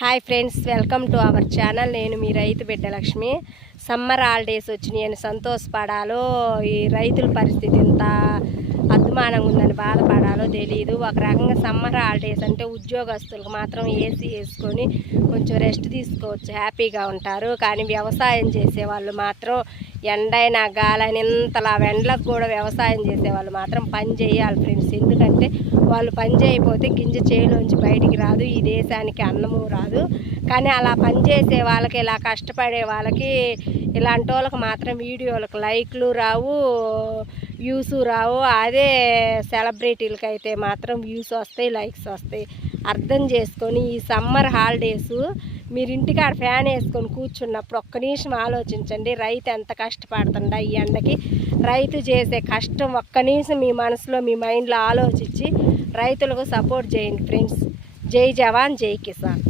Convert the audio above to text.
Hi friends, welcome to our channel. నేను మీ రైతు బిడ్డ లక్ష్మి. సమ్మర్ హాలిడేస్ వచ్చినాయి అని సంతోషపడాలో, ఈ రైతుల పరిస్థితి ఇంత అద్మానంగా ఉందని బాధపడాలో తెలియదు. ఒక రకంగా సమ్మర్ హాలిడేస్ అంటే ఉద్యోగస్తులకు మాత్రం ఏసీ వేసుకొని కొంచెం రెస్ట్ తీసుకోవచ్చు, హ్యాపీగా ఉంటారు. కానీ వ్యవసాయం చేసేవాళ్ళు మాత్రం ఎండైనా గాలని ఇంతలా ఎండలకు కూడా వ్యవసాయం చేసేవాళ్ళు మాత్రం పని చేయాలి ఫ్రెండ్స్. ఎందుకంటే వాళ్ళు పని చేయకపోతే గింజ చేలోంచి బయటికి రాదు, ఈ దేశానికి అన్నము రాదు. కానీ అలా పని చేసే వాళ్ళకి, ఇలా కష్టపడే వాళ్ళకి, ఇలాంటి వాళ్ళకి మాత్రం వీడియోలకు లైక్లు రావు, వ్యూస్ రావు. అదే సెలబ్రిటీలకి అయితే మాత్రం వ్యూస్ వస్తాయి, లైక్స్ వస్తాయి. అర్థం చేసుకొని ఈ సమ్మర్ హాలిడేస్ మీరు ఇంటికాడ ఫ్యాన్ వేసుకొని కూర్చున్నప్పుడు ఒక్క నిమిషం ఆలోచించండి, రైతు ఎంత కష్టపడుతుండ ఈ ఎండకి. రైతు చేసే కష్టం ఒక్క నిమిషం మీ మనసులో, మీ మైండ్లో ఆలోచించి రైతులకు సపోర్ట్ చేయండి ఫ్రెండ్స్. జై జవాన్, జై కిసాన్.